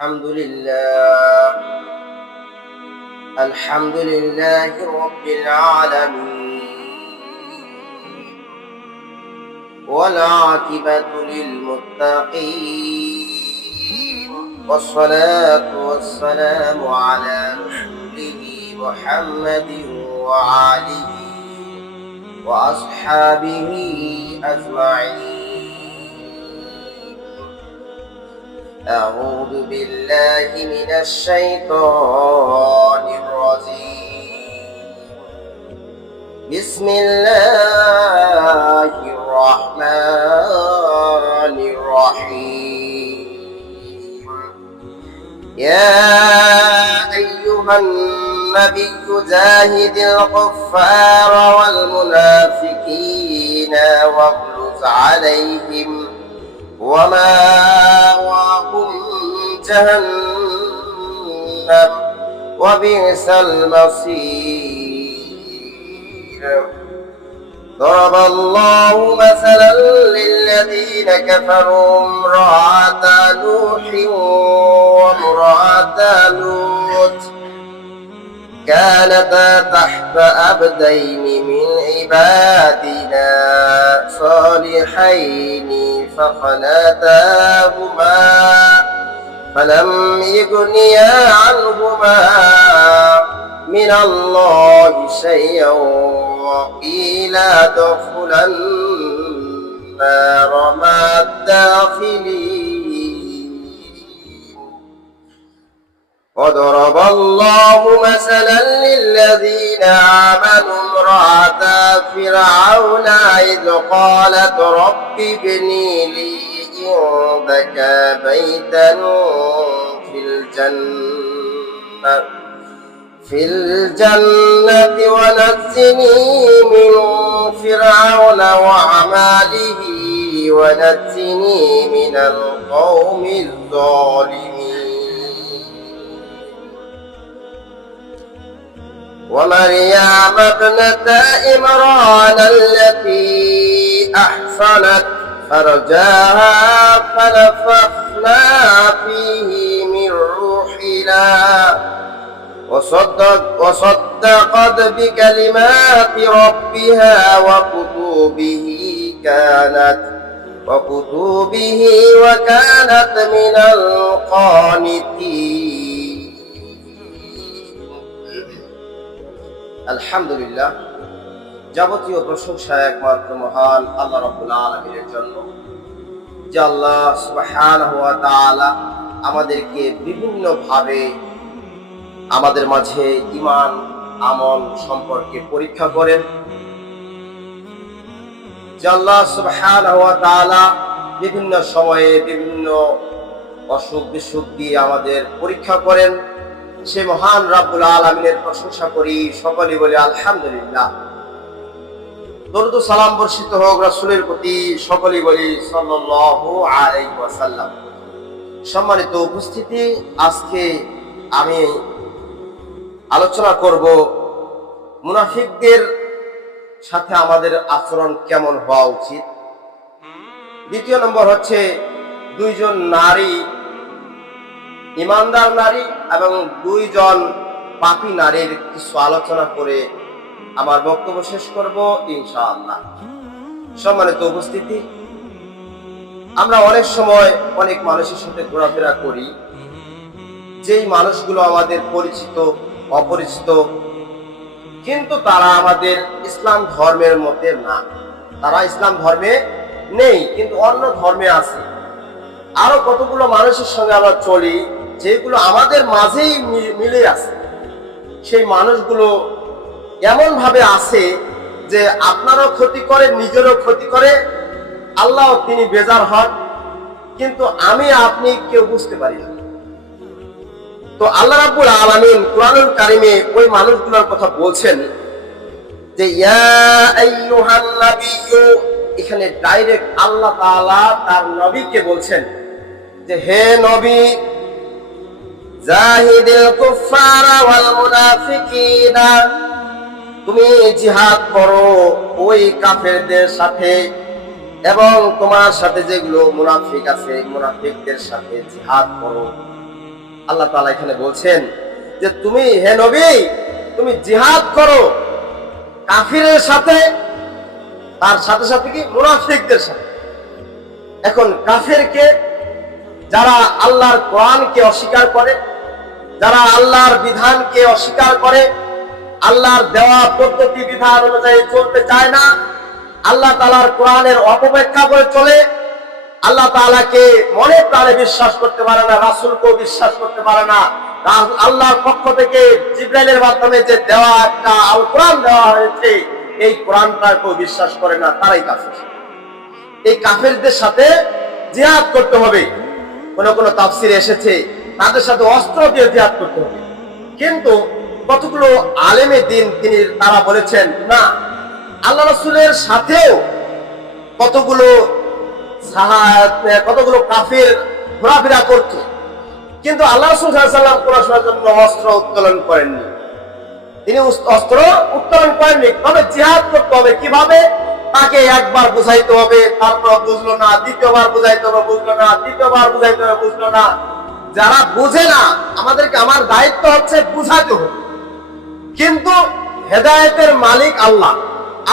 الحمد لله الحمد لله رب العالمين والعاقبة للمتقين والصلاة والسلام على رسوله محمد وآله وأصحابه أجمعين. أعوذ بالله من الشيطان الرجيم. بسم الله الرحمن الرحيم. يا أيها النبي جاهد الكفار والمنافقين واغلظ عليهم ومأواهم جهنم وبئس المصير. ضرب الله مثلا للذين كفروا امرأة نوح وامرأة لوط كانتا تحت عبدين من عبادنا صالحين فخنتاهما فلم يغنيا عنهما من الله شيئا وقيل ادخلا النار مع الداخلين. وضرب الله مثلا للذين آمنوا امرأة فرعون إذ قالت رب ابني لي عندك بيتا في الجنة ونجني من فرعون وعماله ونجني من القوم الظالمين. ومريم ابنة عمران التي أحصنت فرجها فنفخنا فيه من روحنا وصدقت بكلمات ربها وكتبه وكانت من القانتين. আলহামদুলিল্লাহ, যাবতীয় প্রশংসা একমাত্র মহান আল্লাহ রাব্বুল আলামিনের জন্য, যে আল্লাহ সুবহানাহু ওয়া তাআলা আমাদেরকে বিভিন্ন ভাবে আমাদের মাঝে ঈমান আমল সম্পর্কে পরীক্ষা করেন। যে আল্লাহ সুবহানাহু ওয়া তাআলা বিভিন্ন সময়ে বিভিন্ন অসুখ বিসুখ দিয়ে আমাদের পরীক্ষা করেন, সে মহান রাব্বুল আলামিনের প্রশংসা করি, সকলে বলি আলহামদুলিল্লাহ। দরুদ ও সালাম বর্ষিত হোক রাসূলের প্রতি, সকলে বলি সাল্লাল্লাহু আলাইহি ওয়াসাল্লাম। সম্মানিত উপস্থিতি, আজকে আমি আলোচনা করব মুনাফিকদের সাথে আমাদের আচরণ কেমন হওয়া উচিত। দ্বিতীয় নম্বর হচ্ছে দুইজন নারী, ইমানদার নারী এবং দুইজন পাপী নারীর কিছু আলোচনা করে আমার বক্তব্য শেষ করব ইনশাআল্লাহ। সম্মানিত উপস্থিতি, আমরা অনেক সময় অনেক মানুষের সাথে ঘোরাফেরা করি, যেই মানুষগুলো আমাদের পরিচিত অপরিচিত, কিন্তু তারা আমাদের ইসলাম ধর্মের মধ্যে না, তারা ইসলাম ধর্মে নেই কিন্তু অন্য ধর্মে আছে। আরো কতগুলো মানুষের সঙ্গে আমরা চলি যেগুলো আমাদের মাঝেই মিলে আছে। সেই মানুষগুলো এমন ভাবে আছে যে আপনারও ক্ষতি করে, নিজেরও ক্ষতি করে, আল্লাহ তিনি বেজার হন, কিন্তু আমি আপনি কেউ বুঝতে পারি না। তো আল্লাহ রাব্বুল আলামিন কুরআনুল কারীমে ওই মানুষগুলোর কথা বলছেন যে ইয়া আইয়ুহান নাবিয়্যু, এখানে ডাইরেক্ট আল্লাহ তাআলা তার নবীকে বলছেন যে হে নবী, জাহিদিল কুফারা ওয়াল মুনাফিকিনা, তুমি জিহাদ করো ওই কাফেরদের সাথে এবং তোমার সাথে যেগুলো মুনাফিক আছে মুনাফিকদের সাথে জিহাদ করো। আল্লাহ তাআলা এখানে বলছেন যে তুমি হে নবী তুমি জিহাদ করো কাফিরের সাথে, তার সাথে সাথে কি মুনাফিকদের সাথে। এখন কাফেরকে, যারা আল্লাহর কোরআনকে অস্বীকার করে, যারা আল্লাহর বিধানকে অস্বীকার করে, আল্লাহর দেওয়া পদ্ধতি বিধান অনুযায়ী চলতে চায় না, আল্লাহ তাআলার কোরআনের অপব্যাখ্যা করে চলে, আল্লাহ তাআলাকে মনে প্রাণে বিশ্বাস করতে পারে না, রাসূলকেও বিশ্বাস করতে পারে না, আল্লাহর পক্ষ থেকে জিবরাইলের মাধ্যমে যে দেওয়া একটা আল কোরআন দেওয়া হয়েছে এই কোরআনটাকেও বিশ্বাস করে না, তারাই কাফের। এই কাফেরদের সাথে জিহাদ করতে হবে। কোন কোন তাফসিরে এসেছে তাদের সাথে অস্ত্র দিয়ে জিহাদ করতে হবে। কিন্তু কতগুলো আলেমে দিন তারা বলেছেন না, আল্লাহ রাসূলের সাথেও কতগুলো কাফের ঘোরাফেরা করত, কিন্তু আল্লাহ রাসূল সাল্লাল্লাহু আলাইহি ওয়াসাল্লাম কোন সময়ের জন্য অস্ত্র উত্তোলন করেননি। তিনি অস্ত্র উত্তোলন করেননি। তবে জিহাদ করতে হবে কিভাবে? তাকে একবার বুঝাইতে হবে, তারপর বুঝলো না, দ্বিতীয়বার বুঝাইতে হবে, বুঝলো না, তৃতীয়বার বুঝাইতে হবে, বুঝলো না। যারা বুঝে না, আমার দায়িত্ব হচ্ছে বুঝাতে হবে। কিন্তু হেদায়েতের মালিক আল্লাহ।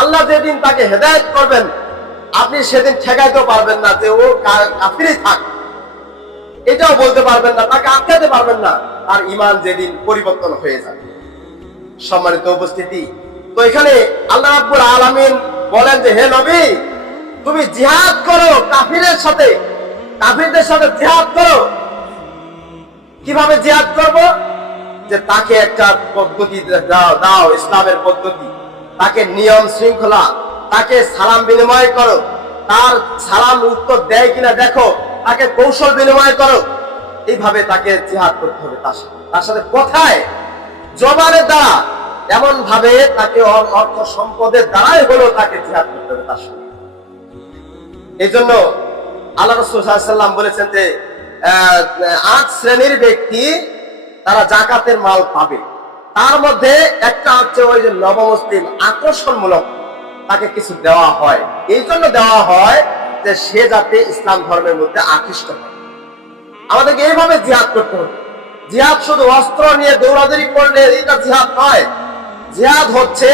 আল্লাহ যেদিন তাকে হেদায়েত করবেন আপনি সেদিন ঠেকাইতেও পারবেন না যে ও কাফিরই থাক, এটাও বলতে পারবেন না, তাকে আটকাতে পারবেন না। আর ঈমান যেদিন পরিবর্তন হয়ে যাবে। সম্মানিত উপস্থিতি, তো এখানে আল্লাহ রাব্বুল আলামিন বলেন যে হে নবী তুমি জিহাদ করো কাফিরদের সাথে জিহাদ করো। কিভাবে জিহাদ করব? যে তাকে একটা পদ্ধতি দাও, ইসলামের পদ্ধতি, তাকে নিয়ম শৃঙ্খলা, তাকে সালাম বিনিময় করো, তার সালাম উত্তর দেয় কিনা দেখো, তাকে কৌশল বিনিময় করো। এইভাবে তাকে জিহাদ করতে হবে। তার সাথে কথায় জবানের দ্বারা, এমন ভাবে তাকে অর্থ সম্পদের দ্বারাই হলো তাকে জিহাদ করতে হবে তার সঙ্গে। এই জন্য আল্লাহ রাসূল সাল্লাল্লাহু আলাইহি ওয়াসাল্লাম বলেছেন যে ৮ শ্রেণীর ব্যক্তি তারা যাকাতের মাল পাবে। তার মধ্যে একটা হচ্ছে ওই যে নবমুসলিম, আকর্ষণমূলক তাকে কিছু দেওয়া হয়। এই জন্য দেওয়া হয় যে সে যাতে ইসলাম ধর্মের মধ্যে আকৃষ্ট হয়। আমাদেরকে এইভাবে জিহাদ করতে হবে। জিহাদ শুধু অস্ত্র নিয়ে দৌড়াদৌড়ি করলে এটা জিহাদ নয়। জিহাদ হচ্ছে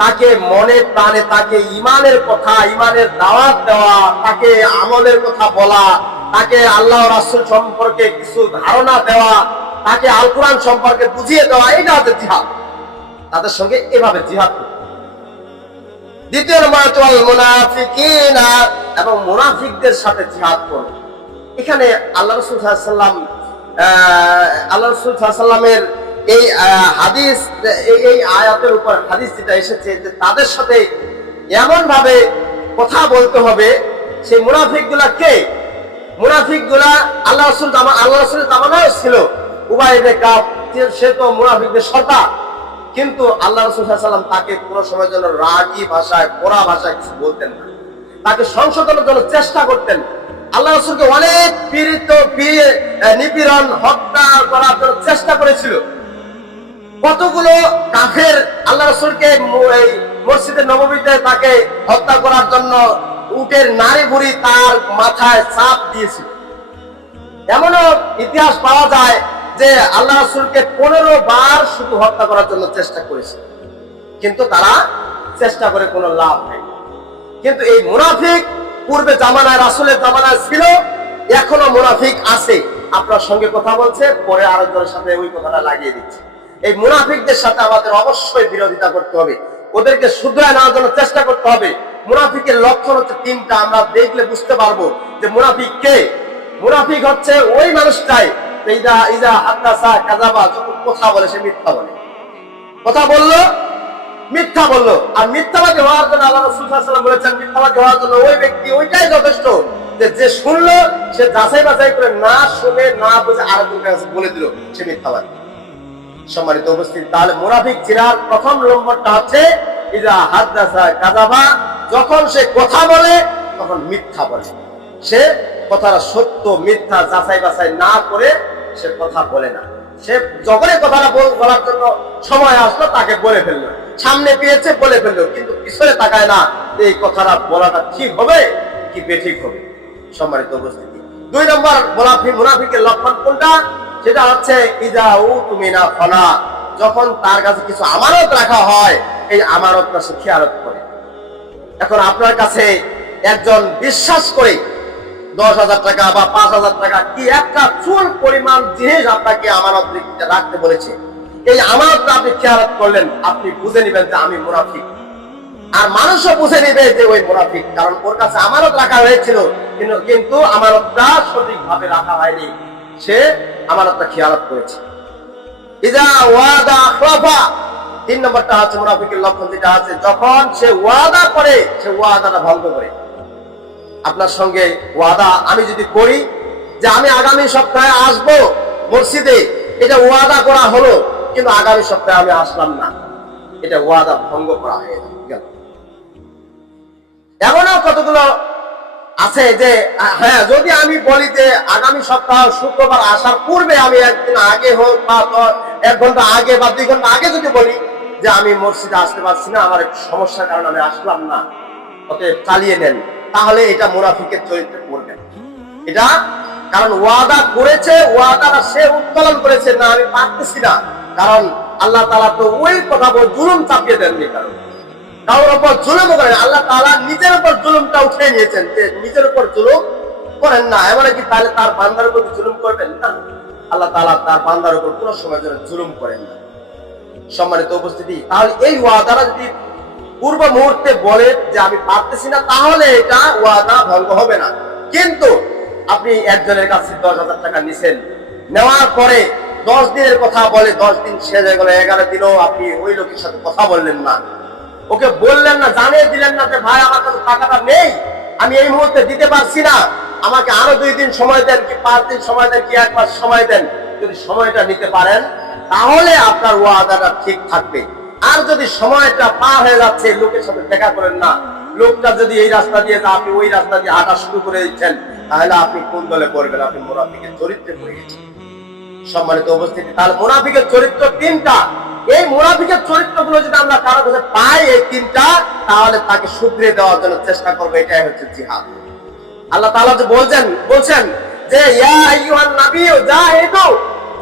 তাকে মনে প্রাণে তাকে ঈমানের কথা, ঈমানের দাওয়াত দেওয়া, তাকে আমলের কথা বলা, তাকে আল্লাহ রাসূল সম্পর্কে কিছু ধারণা দেওয়া, তাকে আল কোরআন সম্পর্কে বুঝিয়ে দেওয়া, এটা হচ্ছে জিহাদ। তাদের সঙ্গে এভাবে জিহাদ করতে। দ্বিতীয় নম্বর হচ্ছে মুনাফিকিনা, এবং মুনাফিকদের সাথে জিহাদ করো। এখানে আল্লাহ রাসূল সাল্লাল্লাহু আলাইহি ওয়াসাল্লামের এই হাদিস, এই আয়াতের উপর হাদিস যেটা এসেছে যে তাদের সাথে এমন ভাবে কথা বলতে হবে। সেই মুনাফিকগুলা কে? মুনাফিকগুলা আল্লাহ রাসূলের জামানায় ছিল। উবাই ইবনে কাব, সে তো মুনাফিকদের সর্দার। কিন্তু আল্লাহ রাসূল সাল্লাল্লাহু আলাইহি ওয়াসাল্লাম তাকে পুরো সময়ের জন্য রাগী ভাষায়, কড়া ভাষায় কিছু বলতেন না। তাকে সংশোধনের জন্য চেষ্টা করতেন। আল্লাহ রাসূলকে অনেক নিপীড়ন, হত্যা করার জন্য চেষ্টা করেছিল। কতগুলো কাফের আল্লাহ রাসূলকে মসজিদে নববীতে তাকে হত্যা করার জন্য উটের নাড়ি ভুঁড়ি তার মাথায় চাপ দিয়েছিল। এমনও ইতিহাস পাওয়া যায় যে আল্লাহ রাসূলকে 15 বার শুধু হত্যা করার জন্য চেষ্টা করেছে, কিন্তু তারা চেষ্টা করে কোনো লাভ নেই। কিন্তু এই মুনাফিক পূর্বে জামানায়, রাসূলের জামানায় ছিল, এখনো মুনাফিক আছে। আপনার সঙ্গে কথা বলছে, পরে আরেকজনের সাথে ওই কথাটা লাগিয়ে দিচ্ছে। এই মুনাফিকদের সাথে আমাদের অবশ্যই বিরোধিতা করতে হবে, ওদেরকে শুধরায় নেওয়ার জন্য চেষ্টা করতে হবে। মুনাফিকের লক্ষণ হচ্ছে 3টা, আমরা দেখলে বুঝতে পারবো যে মুনাফিক কে। মুনাফিক হচ্ছে ওই মানুষটাই ইজা হাদাসা কাযাবা, যখন কথা বলে সে মিথ্যা বলে। কথা বললো, মিথ্যা বললো। আর মিথ্যাবাদী হওয়ার জন্য আল্লাহ রাসূল সাল্লাল্লাহু আলাইহি ওয়াসাল্লাম বলেছেন, মিথ্যাবাদী হওয়ার জন্য ওই ব্যক্তি ওইটাই যথেষ্ট যে শুনলো সে যাচাই বাছাই করে না শুনে না বুঝে আরেকজনের কাছে বলে দিল, সে মিথ্যাবাদী। সম্মানিত উপস্থিতি, তাহলে মুনাফিক চিনার প্রথম নম্বরটা হচ্ছে ইজা হাদাসা কাযাবা, যখন সে কথা বলে তখন মিথ্যা বলে। সে কথাটা সত্য মিথ্যা যাচাই বাছাই না করে সে কথা বলে না। সে যখনই কথাটা বলার জন্য সময় আসলো তাকে বলে ফেললো, সামনে পেয়েছে বলে ফেললো, কিন্তু পিছনে তাকায় না এই কথাটা বলাটা ঠিক হবে কি বেঠিক হবে। সম্মানিত উপস্থিতি, 2 নম্বর মুনাফিকের লক্ষণ কোনটা? সেটা হচ্ছে ইজা উতুমিনা ফানা, যখন তার কাছে কিছু আমানত রাখা হয় এই আমানতটা সে খেয়ালত করে। এখন আপনার কাছে একজন বিশ্বাস করে 10,000 টাকা বা 5,000 টাকা কি একটা চুল পরিমাণ জিনিস আপনাকে আমানত রাখতে বলেছে, এই আমানতটা আপনি খেয়ালত করলেন, আপনি বুঝে নেবেন যে আমি মুনাফিক। আর মানুষও বুঝে নেবে যে ওই মুনাফিক, কারণ ওর কাছে আমানত রাখা হয়েছিল কিন্তু আমানতটা সঠিকভাবে রাখা হয়নি, সে আমানতটা খেয়ালত করেছে। ইজা ওয়াদা আখলাফা, 3 নম্বরটা হচ্ছে মুনাফিকের লক্ষণ, যেটা আছে যখন সে ওয়াদা করে সে ওয়াদাটা ভঙ্গ করে। আপনার সঙ্গে ওয়াদা আমি যদি করি যে আমি আগামী সপ্তাহে আসব মসজিদে, এটা ওয়াদা করা হলো কিন্তু আগামী সপ্তাহে আমি আসলাম না, এটা ওয়াদা ভঙ্গ করা হয়ে গেল। এমনও কতগুলো আছে যে হ্যাঁ, যদি আমি বলি যে আগামী সপ্তাহ শুক্রবার আসার পূর্বে আমি একদিন আগে হোক বা 1 ঘন্টা আগে বা 2 ঘন্টা আগে যদি বলি যে আমি মসজিদে আসতে পারছি না, আমার একটু সমস্যার কারণে আমি আসলাম না, অতএব চালিয়ে নেন, তাহলে এটা মুনাফিকের চরিত্রে পড়বে। এটা কারণ ওয়াদা করেছে, ওয়াদাটা সে উত্তোলন করেছে না আমি পারতেছি না, কারণ আল্লাহ তাআলা তো ওই কথা বলে জুলুম চাপিয়ে দেননি, কারণ কারোর উপর জুলুম করেন, আল্লাহ তাআলা নিজের উপর জুলুমটা উঠিয়ে নিয়েছেন যে নিজের উপর জুলুম করেন না। এমন কি তাহলে তার বান্দার উপর জুলুম করবেন না? আল্লাহ তাআলা তার বান্দার উপর কোনো সময় যেন জুলুম করেন না। সম্মানিত উপস্থিতি, তাহলে এই ওয়াদাটা যদি পূর্ব মুহূর্তে বলে যে আমি পারতেছি না, তাহলে এটা ওয়াদা ভঙ্গ হবে না। কিন্তু আপনি একজনের কাছে 10,000 টাকা নিছেন, নেওয়ার পরে 10 দিনের কথা বলে 10 দিন শেষ হয়ে গেল, 11 দিনও আপনি ওই লোকের সাথে কথা বললেন না, ওকে বললেন না, জানিয়ে দিলেন না যে ভাই আমার কাছে টাকাটা নেই, আমি এই মুহূর্তে দিতে পারছি না, আমাকে আরো 2 দিন সময় দেন, কি 5 দিন সময় দেন, কি 1 মাস সময় দেন। যদি সময়টা নিতে পারেন তাহলে আপনার ওয়াদাটা ঠিক থাকবে। আর যদি সময়টা পার হয়ে যাচ্ছে, লোকের সাথে দেখা করেন না, লোকটা যদি এই রাস্তা দিয়ে আপনি ওই রাস্তা দিয়ে হাঁটা শুরু করে দিচ্ছেন, তাহলে আপনি কোন দলে পড়বেন? আপনি মুনাফিকের চরিত্রে পড়ে গেছেন। সম্মানিত উপস্থিতি, তাহলে মুনাফিকের চরিত্র 3টা। এই মুনাফিকের চরিত্রগুলো যদি আমরা কারো কাছে পাই এই 3টা, তাহলে তাকে শুধরে দেওয়ার জন্য চেষ্টা করবো। এটাই হচ্ছে জিহাদ। আল্লাহ তাআলা যে বলছেন যে ইয়া আইয়ুহান নাবিয়্যু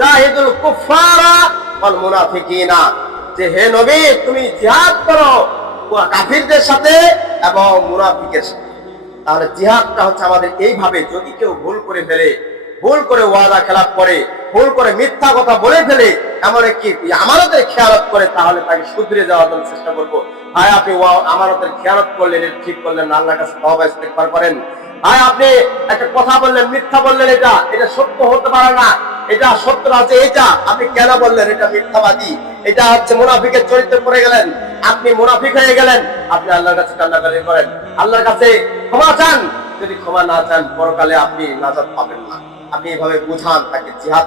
জাহিদুল কুফারা ওয়াল মুনাফিকিনা, যে হে নবী তুমি জিহাদ করো কাফিরদের সাথে এবং মুনাফিকের সাথে। তাহলে জিহাদটা হচ্ছে আমাদের এইভাবে, যদি কেউ ভুল করে ফেলে, ভুল করে ওয়াদা খেলাপ করে, ভুল করে মিথ্যা কথা বলে ফেলে, এমন কি আমানতের খেয়ালত করে, তাহলে তাকে শুধরে যাওয়ার জন্য চেষ্টা করবো। ভাই আপনি আমানতের খেয়ালত করলেন, এটা ঠিক করলেন না, আল্লাহর কাছে তওবা ইস্তেগফার করেন। ভাই আপনি একটা কথা বললেন, মিথ্যা বললেন, এটা সত্য হতে পারে না, এটা সত্য আছে, এটা আপনি কেন বললেন? এটা মিথ্যাবাদী, এটা হচ্ছে মুনাফিকের চরিত্রে পড়ে গেলেন, আপনি মুনাফিক হয়ে গেলেন। আপনি আল্লাহর কাছে কান্নাকাটি করেন, আল্লাহর কাছে ক্ষমা চান। যদি ক্ষমা না চান, পরকালে আপনি নাজাত পাবেন না। আপনি এইভাবে বুঝান তাকে, জিহাদ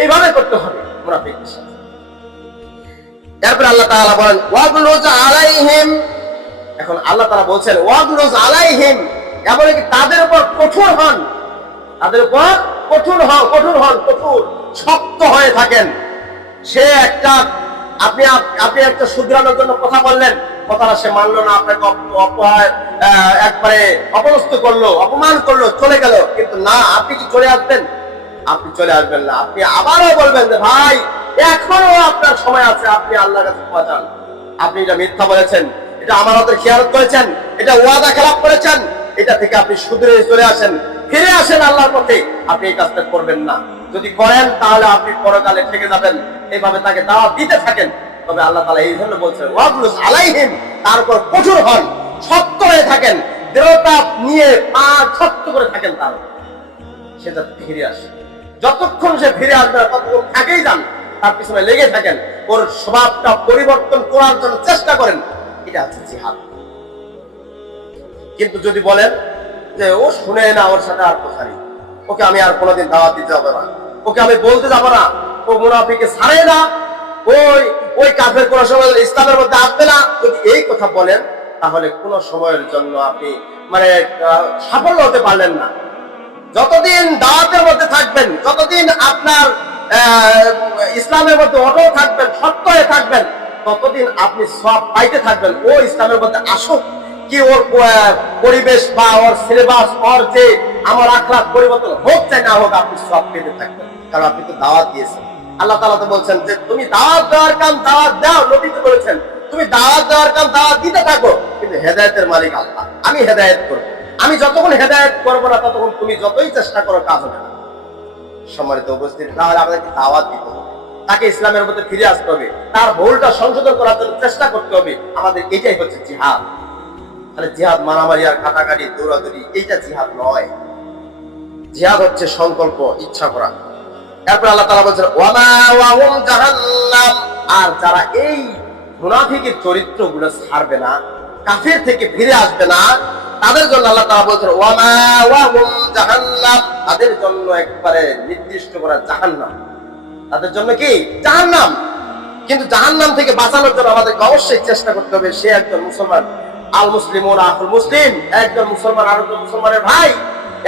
এইভাবে করতে হবে মুনাফিকদের সাথে। তারপরে আল্লাহ তাআলা বলেন ওয়াগলুজ আলাইহিম, এখন আল্লাহ তাআলা বলছেন ওয়াগলুজ আলাইহিম, এমনকি তাদের উপর কঠোর হন, তাদের উপর কঠোর শক্ত হয়ে থাকেন। সে একটা আপনি একটা শুধরানোর জন্য কথা বললেন, কথাটা সে মানলো না, আপনাকে একবারে অপদস্থ করলো, অপমান করলো, চলে গেল। কিন্তু না, আপনি কি চলে আসবেন? আপনি চলে আসবেন না, আপনি আবারও বলবেন যে ভাই এখনো আপনার সময় আছে, আপনি আল্লাহর কাছে ক্ষমা চান। আপনি এটা মিথ্যা বলেছেন, এটা আমানতের খেয়ানত করেছেন, এটা ওয়াদা খেলাপ করেছেন, এটা থেকে আপনি শুধরে চলে আসেন, ফিরে আসেন আল্লাহর পথে। আপনি এই কাজটা করবেন না, যদি করেন তাহলে আপনি পরকালে থেকে যাবেন। এইভাবে তাকে দাওয়াত দিতে থাকেন। তবে আল্লাহ তাআলা এই জন্য বলছেন ওয়াগলুজ আলাইহিম, তার উপর কঠোর হন, শক্ত হয়ে থাকেন, দৃঢ়তা নিয়ে পা শক্ত করে থাকেন, তার সে যাতে ফিরে আসে। যতক্ষণ সে ফিরে আসবে ততক্ষণ থাকেই যান, তার পিছনে লেগে থাকেন, ওর স্বভাবটা পরিবর্তন করার জন্য চেষ্টা করেন। এটা হচ্ছে জিহাদ। কিন্তু যদি বলেন যে ও শুনে না, ওর সাথে আর কথা নেই, ওকে আমি আর কোনোদিন দাওয়াত দিতে হবে না, ওকে আমি বলতে যাবো না, ও মুনাফিকে ছাড়ে না, ওই কাফের কোন সময় ইসলামের মধ্যে আসবে না, যদি এই কথা বলেন, তাহলে কোন সময়ের জন্য আপনি সাফল্য হতে পারলেন না। যতদিন দাওয়াতের মধ্যে থাকবেন, যতদিন আপনার ইসলামের মধ্যে অটল থাকবেন, শক্ত হয়ে থাকবেন, ততদিন আপনি সব পাইতে থাকবেন। ও ইসলামের মধ্যে আসুক, কি ওর পরিবেশ বা ওর সিলেবাস, ওর যে আমার আখলাক পরিবর্তন হোক চাই না হোক, আপনি সব পেতে থাকবেন। কারণ আপনি তো দাওয়াত দিয়েছেন। আল্লাহ তাআলা তো বলছেন যে তুমি দাওয়াত দেওয়ার কাম দাওয়াত দাও, নবী তো বলেছেন তুমি দাওয়াত দেওয়ার কাম দাওয়াত দিতে থাকো, কিন্তু হেদায়েতের মালিক আল্লাহ, আমি হেদায়েত করব। আমি যতক্ষণ হেদায়েত করবো না ততক্ষণ তুমি যতই চেষ্টা করো কাজ হবে না। সম্মানিত উপস্থিতি, তাহলে আমাদেরকে দাওয়াত দিতে হবে, তাকে ইসলামের মধ্যে ফিরে আসতে হবে, তার ভুলটা সংশোধন করার জন্য চেষ্টা করতে হবে। আমাদের এটাই হচ্ছে জিহাদ। তাহলে জিহাদ মারামারি আর কাটাকাটি দৌড়াদৌড়ি এইটা জিহাদ নয়। জিহাদ হচ্ছে সংকল্প, ইচ্ছা করা। তারপর আল্লাহ তাআলা বলেছেন ওয়ামা ওয়াহুম জাহান্নাম, আর যারা এই মুনাফিকের চরিত্রগুলো ছাড়বে না, কাফের থেকে ফিরে আসবে না, তাদের জন্য আল্লাহ তাআলা বলেছেন ওয়ামা ওয়াহুম জাহান্নাম, তাদের জন্য একবারে নির্দিষ্ট করা জাহান্নাম। তাদের জন্য কি? জাহান্নাম। কিন্তু জাহান্নাম থেকে বাঁচানোর জন্য আমাদেরকে অবশ্যই চেষ্টা করতে হবে। সে একজন মুসলমান, আল মুসলিমুন আখুল মুসলিম, একজন মুসলমান আরেকজন মুসলমানের ভাই।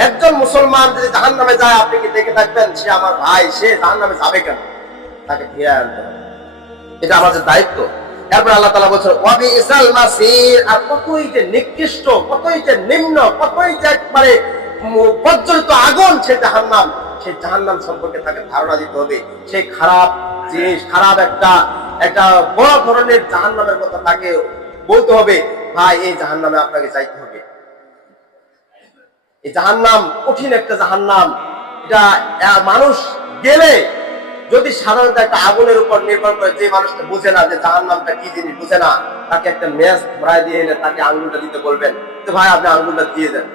একজন মুসলমান যদি জাহান্নামে যায়, আপনি কি দেখে থাকবেন সে আমার ভাই, সে জাহান্নামে যাবে কেন? তাকে ফিরে আনতে হবে, এটা আমাদের দায়িত্ব। এরপর আল্লাহ তাআলা বলেছেন ওয়াবিসাল মাসির, আর কতই যে নিকৃষ্ট, কতই যে নিম্ন, কতই যে একবারে প্রজ্বলিত আগুন সে জাহান্নাম। সেই জাহান্নাম সম্পর্কে তাকে ধারণা দিতে হবে। সেই খারাপ জিনিস, খারাপ একটা বড় ধরনের জাহান্নামের কথা তাকে বলতে হবে, ভাই এই জাহান্নামে আপনাকে যাইতে হবে। এই জাহান্নাম কঠিন একটা জাহান্নাম। এটা মানুষ গেলে, যদি সাধারণত একটা আগুনের উপর নির্ভর করে, যে মানুষটা বুঝে না যে জাহান্নামটা কি জিনিস, বুঝে না, তাকে একটা ম্যাচ ভরাই দিয়ে এনে তাকে আঙ্গুলটা দিতে বলবেন, তো ভাই আপনি আঙ্গুলটা দিয়ে দেন,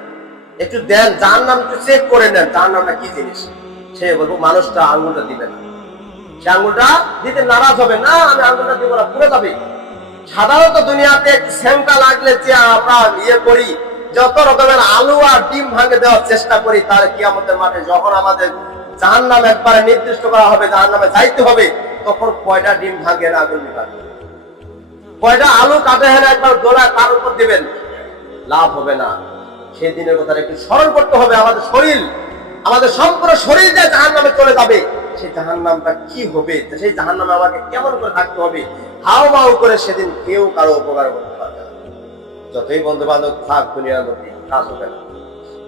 একটু দেন, জাহান্নাম একটু চেক করে নেন জাহান্নামটা কি জিনিস। সে বলবো, মানুষটা আঙ্গুলটা দিবে না, সে আঙ্গুলটা দিতে নারাজ হবে, না আমি আঙ্গুলটা দিব না, পুরো যাবে। সাধারণত দুনিয়াতে একটু সেমটা লাগলে যে আমরা করি, যত রকমের আলু আর ডিম ভাঙে দেওয়ার চেষ্টা করি, তার কিয়ামতের মাঠে যখন আমাদের জাহান্নাম একবারে নির্দিষ্ট করা হবে, জাহান্নামে যাইতে হবে, তখন কয়টা ডিম ভাঙে না আগুন নিভাবে, কয়টা আলু কাটে হেন একবার দোলায় তার উপর দিবেন, লাভ হবে না। সেই দিনের কথা একটু স্মরণ করতে হবে। আমাদের শরীর, আমাদের সম্পূর্ণ শরীর যে জাহান্নামে চলে যাবে, সেই জাহান্নামটা কি হবে, সেই জাহান্নামে আমাকে কেমন করে থাকতে হবে, হাও মাও করে সেদিন কেউ কারো উপকার করতে পারবে না। যতই বন্ধু বান্ধব থাক দুনিয়ার মধ্যে, কাজ হবে না।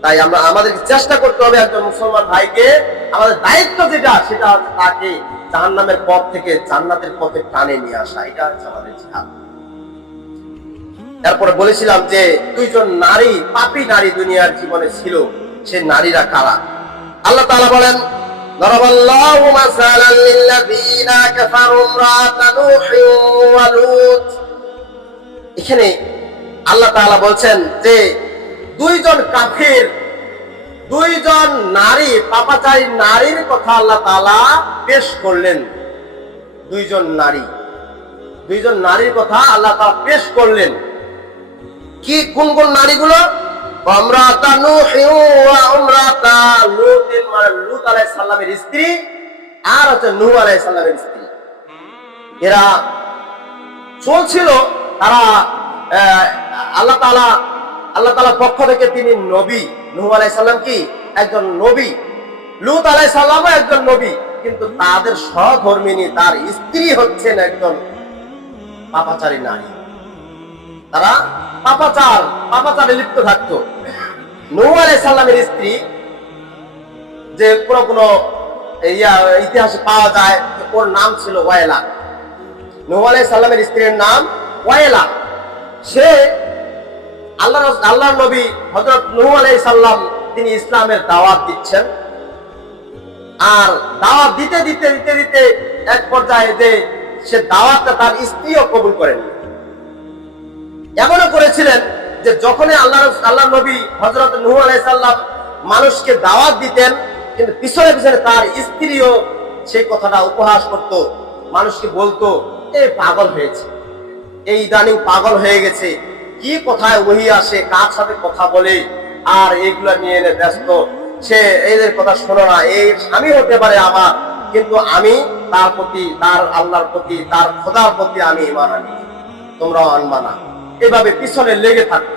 তাই আমরা আমাদেরকে চেষ্টা করতে হবে একজন মুসলমান ভাইকে, আমাদের দায়িত্ব যেটা, সেটা হচ্ছে তাকে জাহান্নামের পথ থেকে জান্নাতের পথে টানে নিয়ে আসা। এটা হচ্ছে আমাদের জিহাদ। তারপরে বলেছিলাম যে দুইজন নারী, পাপী নারী দুনিয়ার জীবনে ছিল, সে নারীরা কারা? আল্লাহ তাআলা বলেন দরাবাল্লাহু মাসালান লিল্লাযীনা কাফারু ইমরাআতা নূহিন ওয়া লূত। এখানে আল্লাহ তাআলা বলছেন যে দুইজন কাফির, দুইজন নারী, পাপাচারী নারীর কথা আল্লাহ তাআলা পেশ করলেন। দুইজন নারীর কথা আল্লাহ তাআলা পেশ করলেন। কি কোন কোন নারীগুলো? ইমরাআতা নূহিন ওয়া ইমরাআতা লূত, মানে লূত আলাইহিস সালামের স্ত্রী আর হচ্ছে নূহ আলাইহিস সালামের স্ত্রী। এরা চলছিল, তারা আল্লাহ তাআলা পক্ষ থেকে তিনি নবী। নূহ আলাইহিস সালাম কি একজন নবী, লূত আলাইহিস সালামও একজন নবী, কিন্তু তাদের সহধর্মিনী, তার স্ত্রী হচ্ছেন একজন পাপাচারী নারী। তারা পাপাচারে লিপ্ত থাকতো। নূহ আলাইহিস সালামের স্ত্রী, যে কোনো ইতিহাসে পাওয়া যায়, ওর নাম ছিল ওয়াইলা। নূহ আলাইহিস সালামের স্ত্রীর নাম ওয়াইলা। সে আল্লাহর নবী হযরত নূহ আলাইহিস সালাম, তিনি ইসলামের দাওয়াত দিচ্ছেন। আর দাওয়াত দিতে দিতে দিতে দিতে এক পর্যায়ে যে সে দাওয়াতটা তার স্ত্রীও কবুল করেন। এমনও করেছিলেন যে যখনই আল্লাহর নবী হযরত নূহ আলাইহিস সালাম মানুষকে দাওয়াত দিতেন, কিন্তু পিছনে পিছনে তার স্ত্রীও সেই কথাটা উপহাস করত, মানুষকে বলতো এই পাগল হয়েছে, এই ইদানিং পাগল হয়ে গেছে, কি কথায় ওহী আসে, কার সাথে কথা বলে, আর এইগুলা নিয়ে এনে ব্যস্ত, সে এদের কথা শোনো না, এই স্বামী হতে পারে আমার, কিন্তু আমি তার প্রতি, তার আল্লাহর প্রতি, তার খোদার প্রতি আমি ঈমান আনি, তোমরাও আনবা না। এভাবে পিছনে লেগে থাকে।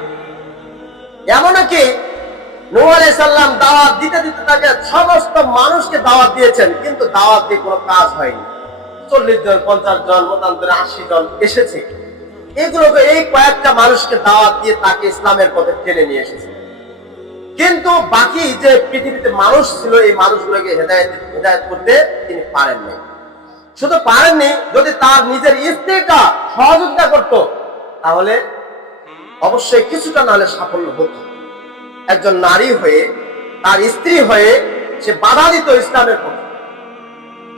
এমনকি নূহ আলাইহিস সালাম দাওয়াত দিতে দিতে তাকে সমস্ত মানুষকে দাওয়াত দিয়েছেন, কিন্তু দাওয়াত দিয়ে কোনো কাজ হয়নি। 40 জন, 50 জন, মতান্তরে 80 জন এসেছে। এগুলোকে, এই কয়েকটা মানুষকে দাওয়াত দিয়ে তাকে ইসলামের পথে টেনে নিয়ে এসেছে। কিন্তু বাকি যে পৃথিবীতে মানুষ ছিল এই মানুষগুলোকে হেদায়েত করতে তিনি পারেননি। শুধু পারেননি, যদি তার নিজের স্ত্রীটা সহযোগিতা করত তাহলে অবশ্যই কিছুটা নাহলে সাফল্য হতো। একজন নারী হয়ে, তার স্ত্রী হয়ে সে বাধা দিত ইসলামের পথে,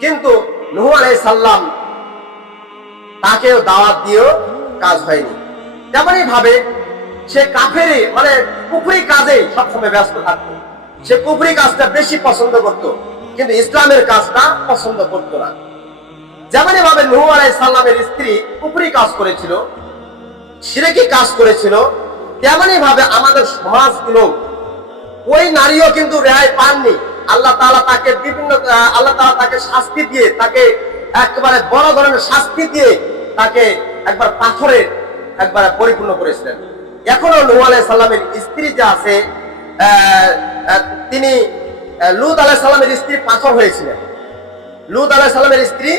কিন্তু নূহ আলাইহিস সালাম তাকেও দাওয়াত দিয়েও কাজ হয়নি। তেমনই ভাবে সে কাফেরি মানে কুফরি কাজে সবসময় ব্যস্ত থাকতো। সে কুফরি কাজটা বেশি পছন্দ করত, কিন্তু ইসলামের কাজটা পছন্দ করত না। যেমনই ভাবে নূহ আলাইহিস সালামের স্ত্রী কুফরি কাজ করেছিল, শিরকি কাজ করেছিল, তেমনই ভাবে আমাদের সমাজগুলো ওই নারীও কিন্তু রেহাই পাননি। আল্লাহ তাআলা তাকে শাস্তি দিয়ে, তাকে একেবারে বড় ধরনের শাস্তি দিয়ে তাকে একবার পাথরে একবারে পরিপূর্ণ করেছিলেন। এখনো নূহ আলাইহিস সালামের স্ত্রী যে আছে, তিনি লূত আলাইহিস সালামের স্ত্রী পাথর হয়েছিলেন। লূত আলাইহিস সালামের স্ত্রী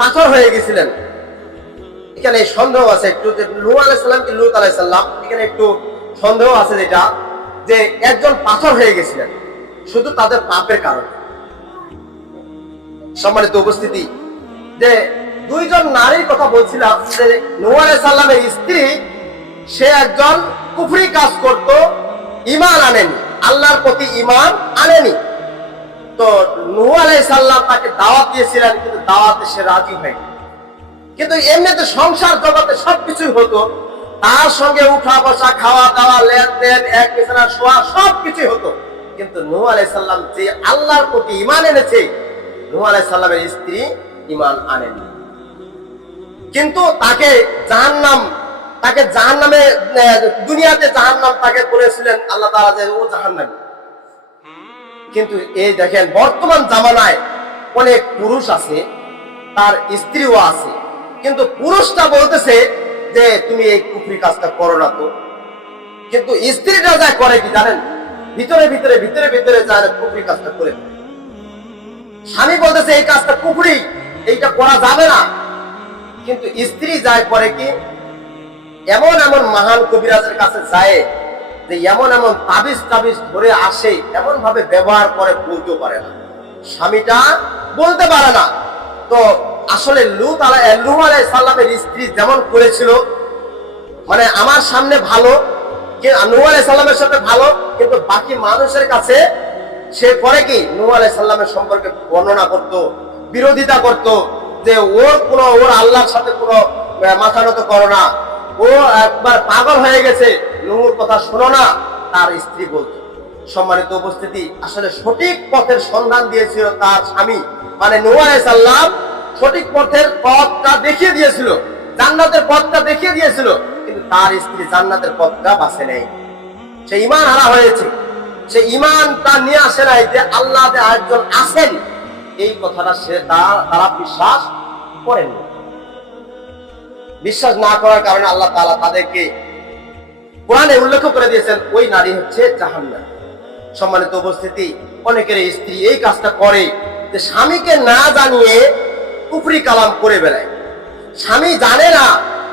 পাথর হয়ে গেছিলেন। এখানে সন্দেহ আছে একটু যে নূহ আলাইহিস সালাম কি লূত আলাইহিস সালাম, এখানে একটু সন্দেহ আছে যেটা যে একজন পাথর হয়ে গেছিলেন শুধু তাদের পাপের কারণে। সম্মানিত উপস্থিতি, যে দুইজন নারীর কথা বলছিলাম, যে নূহ আলাইহিস সালামের স্ত্রী সে একজন কুফরি কাজ করত, ঈমান আনেনি, আল্লাহর প্রতি ঈমান আনেনি। তো নূহ আলাইহিস সালাম তাকে দাওয়াত দিয়েছিলেন, কিন্তু দাওয়াতে সে রাজি হয়নি। কিন্তু এমনিতে সংসার জগতে সবকিছুই হতো, তার সঙ্গে উঠা বসা, খাওয়া দাওয়া, লেনদেন, এক বিছানা শোয়া সবকিছুই হতো, কিন্তু নূহ আলাইহিস সালাম যে আল্লাহর প্রতি ঈমান এনেছে, নূহ আলাইহিস সালামের স্ত্রী ঈমান আনেনি। কিন্তু তাকে জাহান্নামে, দুনিয়াতে জাহান্নাম তাকে বলেছিলেন আল্লাহ তাআলা যে ও জাহান্নামী। কিন্তু এই দেখেন বর্তমান জামানায় অনেক পুরুষ আছে, তার স্ত্রীও আছে, কিন্তু পুরুষটা বলতেছে যে তুমি এই কুফরি কাজটা করো না তো, কিন্তু স্ত্রীটা যা করে কি জানেন, ভিতরে ভিতরে যা কুফরি কাজটা করে। স্বামী বলতেছে এই কাজটা কুফরি, এইটা করা যাবে না, কিন্তু স্ত্রী যায় করে কি এমন মহান কবিরাজের কাছে যায় যে এমন তাবিজ ধরে আসে, এমন ভাবে ব্যবহার করে বলতেও পারে না, স্বামীটা বলতে পারে না। তো আসলে নূহ আলাইহিস সালামের স্ত্রী যেমন করেছিল, মানে আমার সামনে ভালো, নূহ আলাইহিস সালামের সাথে ভালো, কিন্তু বাকি মানুষের কাছে সে করে কি নূহ আলাইহিস সালামের সম্পর্কে বর্ণনা করত, বিরোধিতা করত, যে ওর আল্লাহর সাথে কোনো মাথা নত করো না, ও একবার পাগল হয়ে গেছে, নূহর কথা শোনো না, তার স্ত্রী বলত। সম্মানিত উপস্থিতি, আসলে সঠিক পথের সন্ধান দিয়েছিল তার স্বামী, মানে নূহ আলাইহিস সালাম সঠিক পথটা দেখিয়ে দিয়েছিল, জান্নাতের পথটা দেখিয়ে দিয়েছিল, কিন্তু তার স্ত্রী জান্নাতের পথটা বাছে নেই। সে ঈমান হারা হয়েছে, সে ঈমানটা নিয়ে আসে নাই যে আল্লাহ যে একজন আছেন, এই কথাটা তারা বিশ্বাস করেননি। বিশ্বাস না করার কারণে আল্লাহ তাআলা তাদেরকে কোরআনে উল্লেখ করে দিয়েছেন ওই নারী হচ্ছে জাহান্নাম। সম্মানিত উপস্থিতি, অনেকের স্ত্রী এই কাজটা করে যে স্বামীকে না জানিয়ে কুফরি কালাম করে বেড়ায়। স্বামী জানে না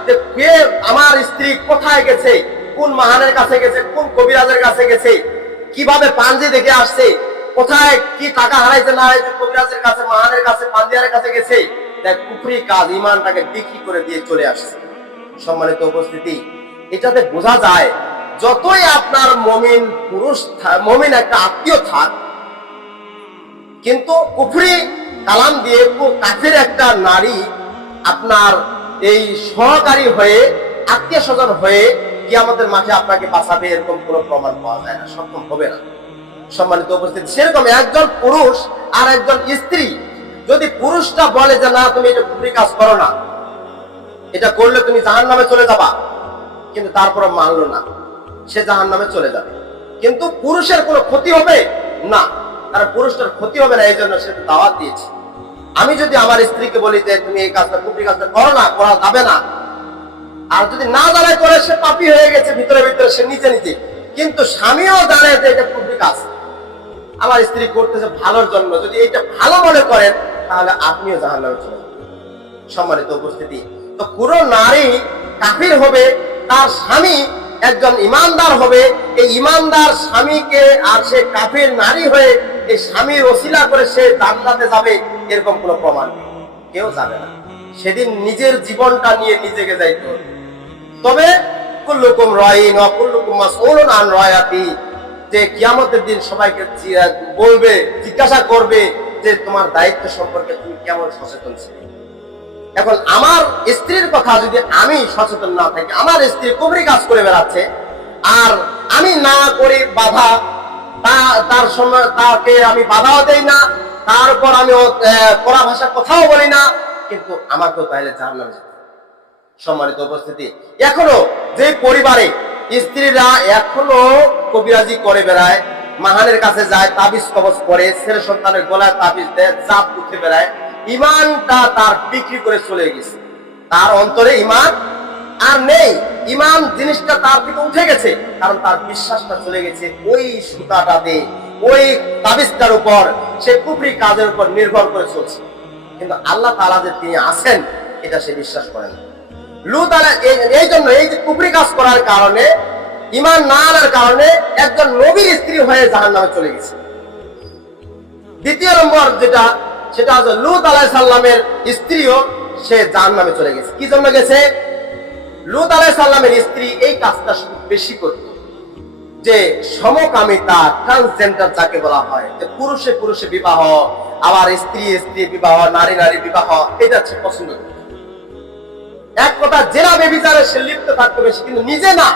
যে কে আমার স্ত্রী কোথায় গেছে, কোন মহানের কাছে গেছে, কোন কবিরাজের কাছে গেছে, কিভাবে পাঞ্জি দেখে আসছে, কোথায় কি টাকা হারাইছে না হারাইছে, কবিরাজের কাছে, মহানের কাছে, পাঞ্জিয়ারের কাছে গেছে, তাই কুফরি কাজ ঈমানটাকে বিক্রি করে দিয়ে চলে আসছে। সম্মানিত উপস্থিতি, এটাতে বোঝা যায় যতই আপনার মুমিন একটা আত্মীয় থাক, কিন্তু কুফরি কালাম দিয়ে কাফের একটা নারী আপনার এই সহকারী হয়ে, আত্মীয় স্বজন হয়ে কিয়ামতের মাঠে আপনাকে বাঁচাবে, এরকম কোনো প্রমাণ পাওয়া যায় না, সক্ষম হবে না। সম্মানিত উপস্থিতি, সেরকম একজন পুরুষ আর একজন স্ত্রী, যদি পুরুষটা বলে যে না তুমি এটা কুফরি কাজ করো না, এটা করলে তুমি জাহান্নামে চলে যাবা, কিন্তু তারপরে মানলো না, সে জাহান্নামে চলে যাবে, কিন্তু পুরুষের কোনো ক্ষতি হবে না, কারণ পুরুষটার ক্ষতি হবে না, এই জন্য সে দাওয়াত দিয়েছে। আমি যদি আমার স্ত্রীকে বলি যে তুমি এই কাজটা, কুফরি কাজটা করো না, করা যাবে না, আর যদি না জানে করে সে পাপী হয়ে গেছে ভিতরে সে নিজে, কিন্তু স্বামীও জানে যে এটা কুফরি কাজ, আমার স্ত্রী করতেছে ভালোর জন্য, যদি এটা ভালো মনে করেন তাহলে আপনিও জাহান্নামে চলে যাবেন। সম্মানিত উপস্থিতি, তো পুরো নারী কাফির হবে, তার স্বামী একজন ইমানদার হবে, এই ইমানদার স্বামীকে আর সে কাফির নারী হয়ে এই স্বামীর ওসিলা করে সে জান্নাতে যাবে, এরকম কোনো প্রমাণ নেই, কেউ যাবে না। সেদিন নিজের জীবনটা নিয়ে নিজেকে যাইতে হবে। তবে কুল্লুকুম রাইন ওয়া কুল্লুকুম মাসউলুন আন রায়াতি, যে কিয়ামতের দিন সবাইকে বলবে, জিজ্ঞাসা করবে যে তোমার দায়িত্ব সম্পর্কে তুমি কেমন সচেতন ছিলে। এখন আমার স্ত্রীর কথা যদি আমি সচেতন না থাকি, আমার স্ত্রী কুফরি কাজ করে বেড়াচ্ছে আর আমি না করি বাধা, তার সময় তাকে আমি বাধাও দেই না, তারপর আমি কড়া ভাষা কথাও বলি না, কিন্তু আমাকেও তাহলে জাহান্নামে যেতে হবে। সম্মানিত উপস্থিতি, এখনো যে পরিবারে স্ত্রীরা এখনো কবিরাজি করে বেড়ায়, মাহানের কাছে যায়, তাবিজ কবজ করে, ছেলে সন্তানের গলায় তাবিজ দেয়, চাপ উঠে বেড়ায়, ইমানটা তার বিক্রি করে চলে গেছে। তার অন্তরে ইমান আর নেই, ইমান জিনিসটা তার থেকে উঠে গেছে, কারণ তার বিশ্বাসটা চলে গেছে ওই সুতাটাতে, ওই তাবিজটার উপর, সে কুফরি কাজের উপর নির্ভর করে চলছে। কিন্তু আল্লাহ তাআলা যে তিনি আছেন এটা সে বিশ্বাস করে না। লূত এই জন্য এই যে কুফরি কাজ করার কারণে, ইমান না আনার কারণে একজন নবীর স্ত্রী হয়ে জাহান্নামে চলে গেছে। দ্বিতীয় নম্বর যেটা, সেটা হচ্ছে লূত আলাইহিস সালামের স্ত্রীও সে জাহান্নামে চলে গেছে। কি জন্য গেছে? লূত আলাইহিস সালামের স্ত্রী এই কাজটা শুধু বেশি করত, যে সমকামিতা, ট্রান্সজেন্ডার যাকে বলা হয়, যে পুরুষে পুরুষে বিবাহ, আবার স্ত্রী স্ত্রী বিবাহ, নারী নারী বিবাহ, এটা সে পছন্দ করত। এক কথা জেনা ব্যভিচারে সে লিপ্ত থাকতো বেশি, কিন্তু নিজে না।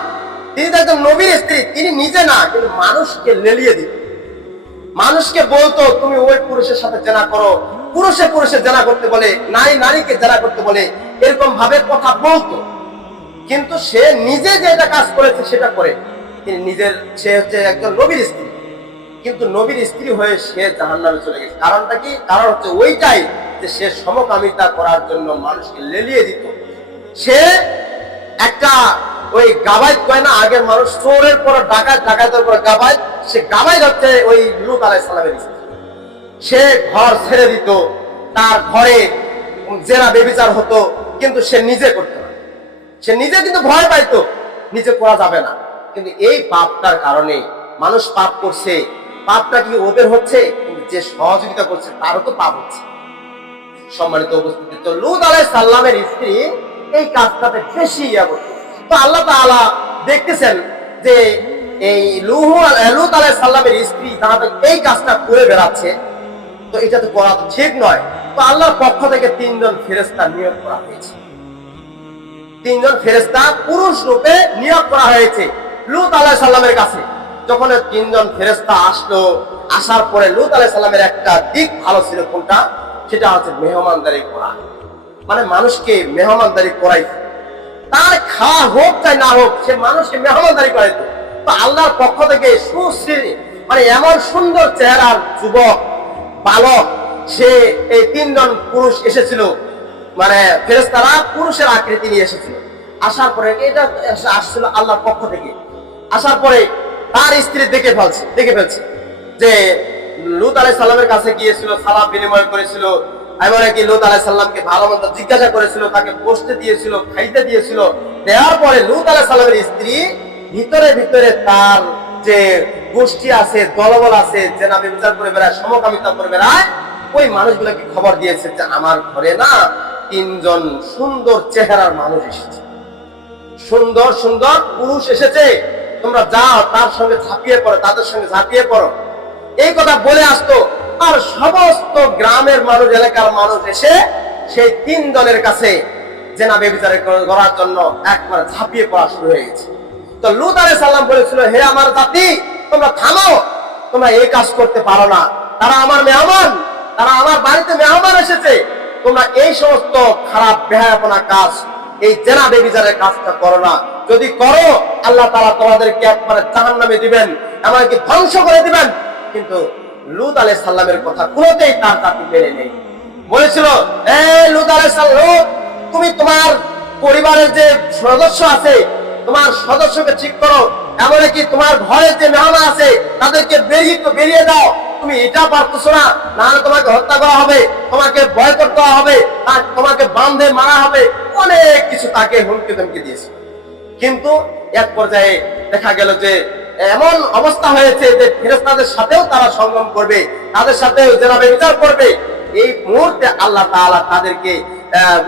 তিনি তো একজন নবীর স্ত্রী, তিনি নিজে না, কিন্তু মানুষকে লেলিয়ে দিত, মানুষকে বলতো তুমি ওই পুরুষের সাথে জেনা করো, পুরুষে পুরুষে জেনা করতে বলে, নারী নারীকে জেনা করতে বলে, এরকম ভাবে কথা বলতো। কিন্তু সে নিজে যেটা কাজ করেছে সেটা করে তিনি নিজের, সে হচ্ছে একজন নবীর স্ত্রী, কিন্তু নবীর স্ত্রী হয়ে সে জাহান্নামে চলে গেছে। কারণটা কি? কারণ হচ্ছে ওইটাই যে সে সমকামিতা করার জন্য মানুষকে লেলিয়ে দিত। সে একটা ওই গাবাইত কয় না, আগের মানুষ চোরের পর ডাকাত, ডাকাতের পর গাবাইত, সে গাবাইত হচ্ছে ওই লূত আলাইহিস সালামের স্ত্রী। সে ঘর ছেড়ে দিত, তার ঘরে জেনা ব্যভিচার হতো, কিন্তু সে নিজে করতো না। সে নিজে কিন্তু ভয় পাইতো, নিজে করা যাবে না, কিন্তু এই পাপটার কারণে মানুষ পাপ করছে। পাপটা কি ওদের হচ্ছে, কিন্তু যে সহযোগিতা করছে তারও তো পাপ হচ্ছে। সম্মানিত উপস্থিতি, তো লূত আলাইহিস সালামের স্ত্রী এই কাজটাতে বেশি করতো। তো আল্লাহ তাআলা দেখতেছেন যে এই লূত আলাইহিস সালামের স্ত্রী তারা এই কাজটা করে বেড়াচ্ছে, তো এটা তো করা ঠিক নয়। তো আল্লাহর পক্ষ থেকে 3 জন ফেরেশতা নিয়োগ করা হয়েছে। 3 জন ফেরেশতা পুরুষ রূপে নিয়োগ করা হয়েছে লূত আলাইহিস সালামের কাছে। যখন 3 জন ফেরেশতা আসলো, আসার পরে লূত আলাইহিস সালামের একটা দিক ভালো ছিল, কোনটা? সেটা হচ্ছে মেহমানদারি করা, মানে মানুষকে মেহমানদারি করাইতো। তার খাওয়া হোক চাই না হোক, সে মানুষকে মেহমানদারি করাইতো। তো আল্লাহর পক্ষ থেকে সুশ্রী, মানে এমন সুন্দর চেহারার যুবক বালক, সে এই 3 জন পুরুষ এসেছিল, মানে ফেরেশতারা পুরুষের আকৃতি নিয়ে এসেছিল। আসার পরে এটা আসছিল আল্লাহর পক্ষ থেকে। আসার পরে তার স্ত্রী দেখে ফেলছে যে লূত আলাইহিস সালামের কাছে গিয়েছিল, সালাম বিনিময় করেছিল, এমনকি লূত আলাইহিস সালামকে ভালো মন্দ জিজ্ঞাসা করেছিল, তাকে বসতে দিয়েছিল, খাইতে দিয়েছিল। দেওয়ার পরে লূত আলাইহিস সালামের স্ত্রী ভিতরে ভিতরে তার যে গোষ্ঠী আছে, দলবল আছে, জেনা ব্যভিচার করে বেড়ায়, সমকামিতা করে বেড়ায়, ওই মানুষগুলোকে খবর দিয়েছে যে আমার ঘরে না 3 জন সুন্দর চেহারার মানুষ এসেছে, সুন্দর সুন্দর পুরুষ এসেছে, তোমরা যাও তার সঙ্গে ঝাঁপিয়ে পড়ো, তাদের সঙ্গে ঝাঁপিয়ে পড়ো। এই কথা বলে আসতো, আর সমস্ত গ্রামের মানুষ, এলাকার মানুষ এসে সেই 3 জনের কাছে জেনা ব্যভিচার করার জন্য একবার ঝাঁপিয়ে পড়া শুরু হয়ে গেছে। তো লূত আলাইহিস সালাম বলেছিল, হে আমার জাতি, তোমরা থামো, তোমরা এই কাজ করতে পারো না, তারা আমার মেহমান, তারা আমার বাড়িতে মেহমান এসেছে, তোমরা এই সমস্ত খারাপ বেহায়াপনা কাজ, এই জেনা ব্যভিচারের কাজটা করো না। যদি করো আল্লাহ তাআলা তোমাদেরকে একবারে জাহান্নামে দিবেন, এমনকি ধ্বংস করে দিবেন। কিন্তু লূত আলাইহিস সালামের কথা কোনোতেই তার জাতি মেনে নেই। বলেছিল, এই লূত আলাইহিস সালাম, তুমি তোমার পরিবারের যে সদস্য আছে, তোমার সদস্যকে ঠিক করো, এমনকি তোমার ঘরে যে মেহমান আছে তাদেরকে বেরিয়ে দাও। তুমি এটা পারতেছো না, নাহলে তোমাকে হত্যা করা হবে, তোমাকে বয়কট করা হবে, তোমাকে বাঁধে মারা হবে, অনেক কিছু তাকে হুমকি ধমকি দিয়েছে। কিন্তু এক পর্যায়ে দেখা গেল যে এমন অবস্থা হয়েছে যে ফেরেশতাদের সাথেও তারা সঙ্গম করবে, তাদের সাথেও জেনাবে বিচার করবে। এই মুহূর্তে আল্লাহ তাআলা তাদেরকে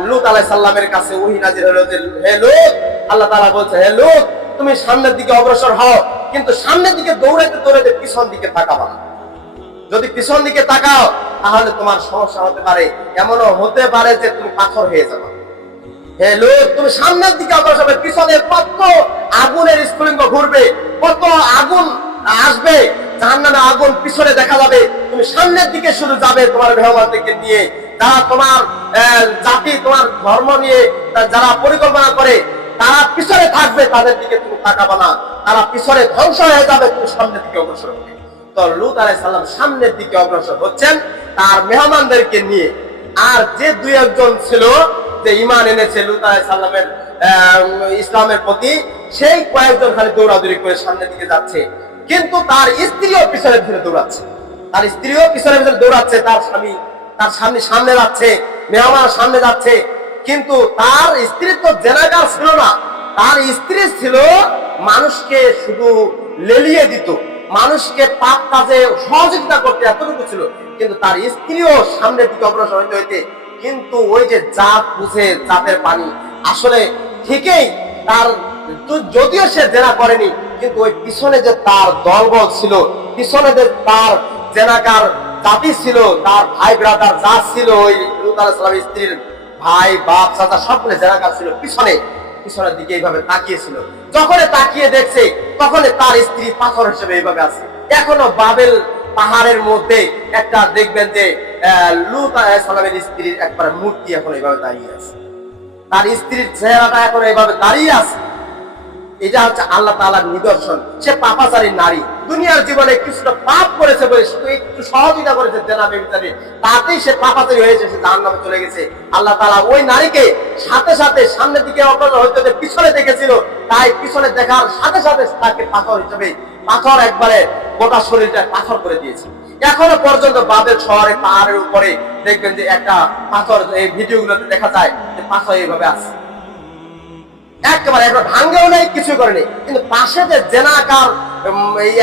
লূত আলাইহিস সালামের কাছে ওহী নাযিল হলো যে হে লূত, আল্লাহ তাআলা বলছে হে লূত তুমি সামনের দিকে অগ্রসর হও, কিন্তু সামনের দিকে দৌড়াইতে দৌড়াইতে পিছন দিকে তাকাবা না। যদি পিছন দিকে তাকাও তাহলে তোমার সমস্যা হতে পারে, এমনও হতে পারে যে তুমি পাথর হয়ে যাবে। হে লূত তুমি সামনের দিকে অগ্রসর হবে, পিছনে কত আগুনের স্ফুলিঙ্গ ঘুরবে, কত আগুন আসবে, জাহান্নামের আগুন পিছনে দেখা যাবে, তুমি সামনের দিকে শুধু যাবে তোমার মেহমানদেরকে নিয়ে। যারা তোমার জাতি তোমার ধর্ম নিয়ে যারা পরিকল্পনা করে তারা পিছনে থাকবে, তাদের দিকে তুমি তাকাবা না, তারা পিছনে ধ্বংস হয়ে যাবে, তুমি সামনের দিকে অগ্রসর হবে। তো লূত আলাইহিস সালাম সামনের দিকে অগ্রসর হচ্ছেন তার মেহমানদেরকে নিয়ে। আর যে দুই একজন ছিল যে ঈমান এনেছে লূত আলাইহিস সালামের ইসলামের প্রতি, সেই কয়েকজন খালি দৌড়াদৌড়ি করে সামনের দিকে যাচ্ছে, কিন্তু তার স্ত্রীও পিছনে ফিরে দৌড়াচ্ছে, তার স্ত্রীও পিছনে ফিরে দৌড়াচ্ছে, তার স্বামী তার সামনে যাচ্ছে, মেহমান সামনে যাচ্ছে। কিন্তু তার স্ত্রী তো জেনাগার ছিল না, তার স্ত্রী ছিল মানুষকে শুধু লেলিয়ে দিত, মানুষকে পাপ কাজে সহযোগিতা করতে, এতটুকু ছিল। কিন্তু তার স্ত্রীও সামনের দিকে অগ্রসর হইতে হইতে, কিন্তু ওই যে জাত বুঝে জাতের পানি, আসলে ঠিকই তার যদিও সে জেনা করেনি, কিন্তু ওই পিছনে যে তার দলবল ছিল, পিছনে যে তার জেনাকার জাতি ছিল, তার ভাই ব্রাদার জাত ছিল, ওই লূত আলাইহিস সালামের স্ত্রীর ভাই বাপ চাচা সবগুলো জেনাকার ছিল, পিছনের দিকে এইভাবে তাকিয়েছিল। যখন তাকিয়ে দেখছে তখন তার স্ত্রী পাথর হিসেবে এইভাবে আছে। এখনো বাবেল পাহাড়ের মধ্যে একটা দেখবেন যে লূত আলাইহিস সালামের স্ত্রীর একবার মূর্তি এখন এইভাবে দাঁড়িয়ে আছে, তার স্ত্রীর চেহারাটা এখন এইভাবে দাঁড়িয়ে আছে। এটা হচ্ছে আল্লাহ তাআলার নিদর্শন। সে পাপাচারী নারী, দুনিয়ার জীবনে কিছুটা পাপ করেছে বলে শুধু একটু সহযোগিতা করেছে জেনা ব্যভিচারে, তাতেই সে পাপাচারী হয়েছে, সে জাহান্নামে চলে গেছে। আল্লাহ তাআলা ওই নারীকে সাথে সাথে সামনের দিকে অগ্রসর হইতে হইতে পিছনে দেখেছিল, তাই পিছনে দেখার সাথে সাথে তাকে পাথর হিসেবে, পাথর একবারে গোটা শরীরটা পাথর করে দিয়েছে। এখনো পর্যন্ত বাবেল শহরে পাহাড়ের উপরে দেখবেন যে একটা পাথর, এই ভিডিওগুলোতে দেখা যায় যে পাথর এইভাবে আছে, একেবারে একটা ভাঙ্গেও নেই, কিছু করেনি। কিন্তু পাশে যে জেনাকার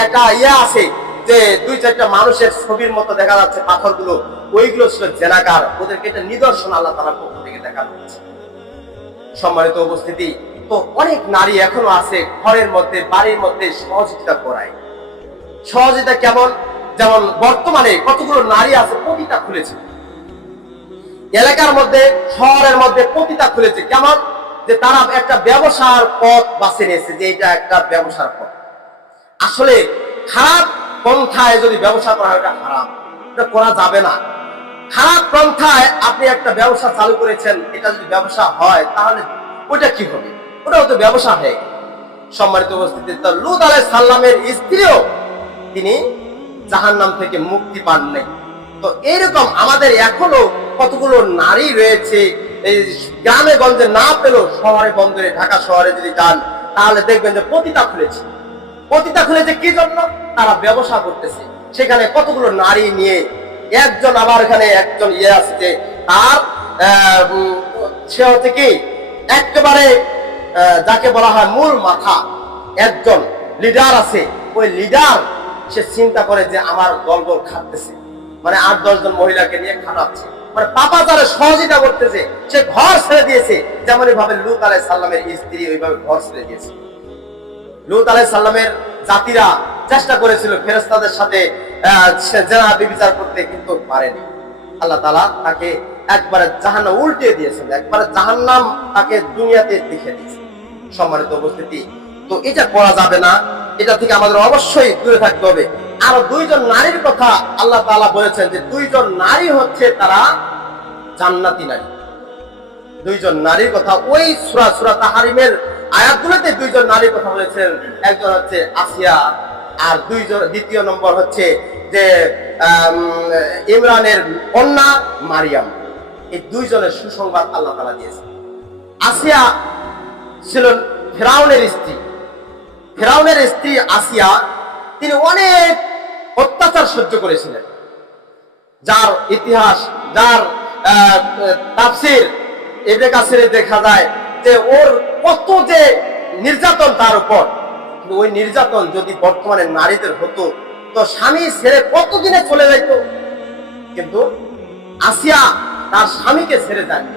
একটা আছে যে দুই চারটা মানুষের ছবির মতো দেখা যাচ্ছে পাথরগুলো, ওইগুলো ছিল জেনাকার, ওদেরকে এটা নিদর্শন আল্লাহ তাআলার পক্ষ থেকে দেখানো হচ্ছে। সম্মানিত উপস্থিতি, তো অনেক নারী এখনো আছে ঘরের মধ্যে, বাড়ির মধ্যে সহযোগিতা করায়। সহযোগিতা কেমন? যেমন বর্তমানে কতগুলো নারী আছে পতিতা খুলেছে এলাকার মধ্যে, শহরের মধ্যে পতিতা খুলেছে। কেমন? যে তারা একটা ব্যবসার পথ বাছে নিয়েছে, যে এটা একটা ব্যবসার পথ। আসলে খারাপ পন্থায় যদি ব্যবসা করা হয়, এটা হারাম, এটা করা যাবে না। খারাপ পন্থায় আপনি একটা ব্যবসা চালু করেছেন, এটা যদি ব্যবসা হয় তাহলে ওটা কি হবে? ওটাও তো ব্যবসা হয়ে গেল। সম্মানিত উপস্থিতি, লূত আলাইহিস সালামের স্ত্রীও তিনি জাহান্নাম থেকে মুক্তি পান নাই। তো এরকম আমাদের এখনো কতগুলো নারী রয়েছে, এই গ্রামে গঞ্জে না পেলেও শহরে বন্দরে, ঢাকা শহরে যদি যান তাহলে দেখবেন যে পতিতা খুলেছে। পতিতা খুলেছে কি জন্য? তারা ব্যবসা করতেছে, সেখানে কতগুলো নারী নিয়ে। একজন আবার এখানে একজন আছে, তার সে হচ্ছে কি একেবারে যাকে বলা হয় মূল মাথা, একজন লিডার আছে। ওই লিডার সে চিন্তা করে যে আমার দলবল খাটতেছে, মানে 8-10 জন মহিলাকে নিয়ে খাটাচ্ছে, মানে পাপাচারে সহযোগিতা করতেছে। সে ঘর ছেড়ে দিয়েছে, যেমন ভাবে লূত আলাইহিস সালামের স্ত্রী ওইভাবে ঘর ছেড়ে দিয়েছে। লূত আলাইহিস সালামের জাতিরা চেষ্টা করেছিল ফেরেশতাদের সাথে জেনা ব্যভিচার করতে, কিন্তু পারেনি। আল্লাহ তাআলা তাকে একবারে জাহান্নাম উল্টে দিয়েছেন, একবারে জাহান্নাম তাকে দুনিয়াতে দেখে দিয়েছে। সম্মানিত উপস্থিতি, তো এটা করা যাবে না, এটা থেকে আমাদের অবশ্যই দূরে থাকতে হবে। আরো দুইজন নারীর কথা আল্লাহ তাআলা বলেছেন যে দুইজন নারী হচ্ছে তারা জান্নাতি নারী। দুইজন নারীর কথা ওই সূরা তাহরিমের আয়াতগুলোতে দুইজন নারীর কথা বলেছেন। একজন হচ্ছে আসিয়া, আর দ্বিতীয় নম্বর হচ্ছে যে ইমরানের কন্যা মারিয়াম। এই দুইজনের সুসংবাদ আল্লাহ তাআলা দিয়েছেন। আসিয়া ছিল ফেরাউনের স্ত্রী। ফেরাউনের স্ত্রী আসিয়া, তিনি অনেক অত্যাচার সহ্য করেছিলেন, যার ইতিহাস, যার তাফসীর ইবনে কাসিরে দেখা যায় যে ওর কত যে নির্যাতন তার উপর। কিন্তু ওই নির্যাতন যদি বর্তমানে নারীদের হতো তো স্বামী ছেড়ে কতদিনে চলে যাইতো। কিন্তু আসিয়া তার স্বামীকে ছেড়ে যায়নি,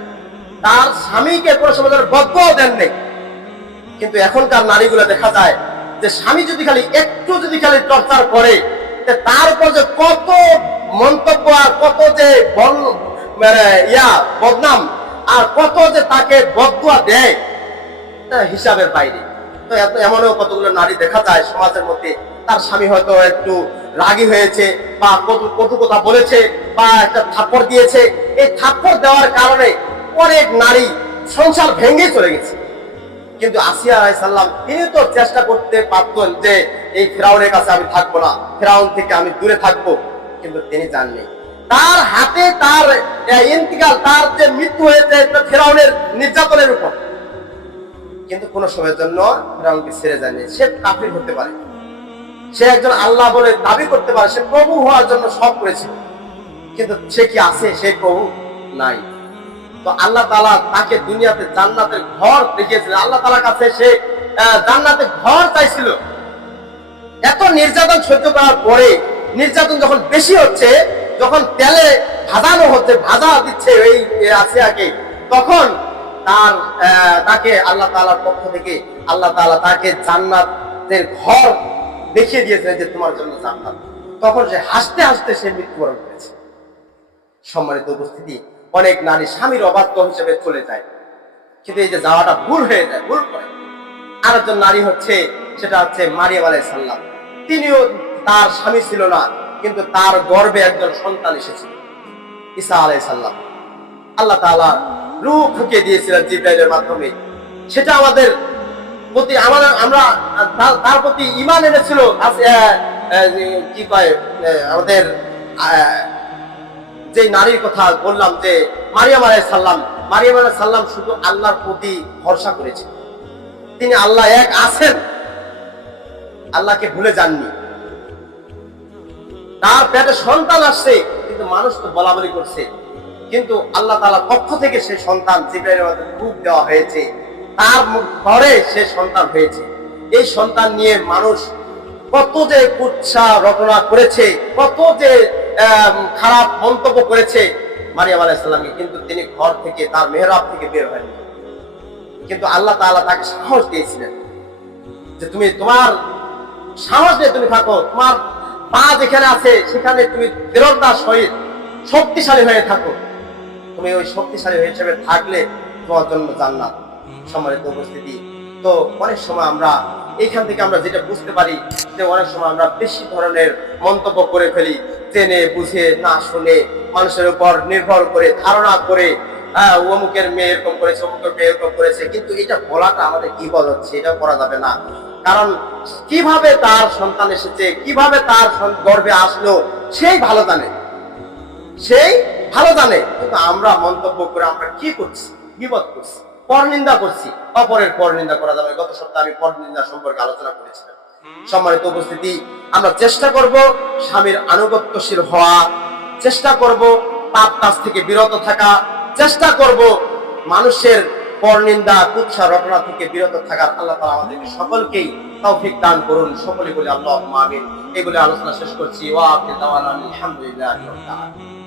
তার স্বামীকে কোনো সময় বদয়াও দেন নেই। কিন্তু এখনকার নারীগুলো দেখা যায় যে স্বামী যদি খালি একটু যদি খালি টর্চার করে তার উপর যে কত মন্তব্য আর কত যে বদনাম আর কত যে তাকে বদুয়া দেয় হিসাবের বাইরে। তো এমনও কতগুলো নারী দেখা যায় সমাজের মধ্যে, তার স্বামী হয়তো একটু রাগী হয়েছে বা কটু কথা বলেছে বা একটা থাপ্পড় দিয়েছে, এই থাপ্পড় দেওয়ার কারণে অনেক নারী সংসার ভেঙে চলে গেছে। কিন্তু আসিয়া আলাইহিস সালাম তিনি তো চেষ্টা করতে পারতেন যে এই ফিরাউনের কাছে আমি থাকবো না, ফিরাউন থেকে আমি দূরে থাকবো, কিন্তু তিনি জানলেন তার হাতে তার ইন্তিকাল, তার যে মৃত্যু হয়েছে ফিরাউনের নির্যাতনের উপর। কিন্তু কোন সময়ের জন্য ফিরাউনকে ছেড়ে যায়নি। সে কাফির হতে পারে, সে একজন আল্লাহ বলে দাবি করতে পারে, সে প্রভু হওয়ার জন্য সব করেছিল, কিন্তু সে কি আছে? সে প্রভু নাই। তো আল্লাহ তাআলা তাকে দুনিয়াতে জান্নাতের ঘর দেখিয়েছিলেন। আল্লাহ তাআলার কাছে সে জান্নাতের ঘর চাইছিল। এত নির্যাতন সহ্য করার পরে নির্যাতন যখন বেশি হচ্ছে, যখন তেলে ভাজানো হচ্ছে, ভাজা দিচ্ছে এই আসিয়াকে, তখন তাকে আল্লাহ তাআলার পক্ষ থেকে আল্লাহ তাআলা তাকে জান্নাতের ঘর দেখিয়ে দিয়েছেন যে তোমার জন্য জান্নাত। তখন সে হাসতে হাসতে সে মৃত্যুবরণ করেছে। সম্মানিত উপস্থিতি, অনেক নারী স্বামীর অবাধ্য হিসেবে চলে যায়, কিন্তু এই যে যাওয়াটা ভুল হয়ে যায়, ভুল করে। আরেকজন নারী হচ্ছে, সেটা হচ্ছে মারিয়াম আলাইহিস সালাম। তিনিও, তার স্বামী ছিল না, কিন্তু তার গর্ভে একজন সন্তান এসেছিল, ঈসা আলাইহিস সালাম। আল্লাহ তাআলা রূহ ফুঁকিয়ে দিয়েছিলেন জিবরাইলের মাধ্যমে। সেটা আমাদের প্রতি আমরা তার প্রতি ঈমান এনেছিল। কি কয়, আমাদের যে নারীর কথা বললাম যে মারিয়াম আলাইহিস সালাম, মারিয়াম আলাইহিস সালাম শুধু আল্লাহর প্রতি ভরসা করেছে। তিনি আল্লাহ এক আছেন, আল্লাহকে ভুলে যাননি। তার পেটে সন্তান আসছে, কিন্তু মানুষ তো বলা বলি করছে, কিন্তু আল্লাহ তাআলার পক্ষ থেকে সে সন্তান জিবরাইলের মাধ্যমে রূপ দেওয়া হয়েছে, তার ঘরে সে সন্তান হয়েছে। এই সন্তান নিয়ে মানুষ কত যে কুৎসা রটনা করেছে, কত যে খারাপ মন্তব্য করেছে মারিয়াম আলাইহিস সালামকে, কিন্তু তিনি ঘর থেকে, তার মেহরাব থেকে বের হয়নি। কিন্তু আল্লাহ তাআলা তাকে সাহস দিয়েছিলেন যে তুমি তোমার সাহস নিয়ে তুমি থাকো, তোমার পা যেখানে আছে সেখানে তুমি দৃঢ়তার সহিত শক্তিশালী হয়ে থাকো। তুমি ওই শক্তিশালী হিসেবে থাকলে তোমার জন্য জান্নাত। সম্মানিত উপস্থিতি, তো অনেক সময় আমরা এইখান থেকে আমরা যেটা বুঝতে পারি যে অনেক সময় আমরা বেশি ধরনের মন্তব্য করে ফেলি, জেনে বুঝে না শুনে মানুষের উপর নির্ভর করে ধারণা করে, অমুকের মেয়ে এরকম করেছে, অমুকের মেয়ে এরকম করেছে, কিন্তু এটা বলাটা আমাদের বিপদ হচ্ছে, এটা করা যাবে না। কারণ কিভাবে তার সন্তান এসেছে, কিভাবে তার গর্ভে আসলো, সেই ভালো জানে, সেই ভালো জানে। কিন্তু আমরা মন্তব্য করে আমরা কি করছি? বিপদ করছি, পরনিন্দা করছি। অপরের পরনিন্দা করা যাবে। গত সপ্তাহে আমি পরনিন্দা সম্পর্কে আলোচনা করেছিলাম। সম্মানিত উপস্থিতি, আমরা চেষ্টা করব স্বামীর আনুগত্যশীল হওয়া, চেষ্টা করব পাপ কাজ থেকে বিরত থাকা, চেষ্টা করব মানুষের পরনিন্দা কুৎসা রটনা থেকে বিরত থাকার। আল্লাহ তাআলা আমাদেরকে সকলকেই তৌফিক দান করুন। সকলে বলি আল্লাহুম্মা আমিন। এগুলো আলোচনা শেষ করছি। ওয়া আখিরু দাওয়ানা আলহামদুলিল্লাহি রাব্বিল আলামিন।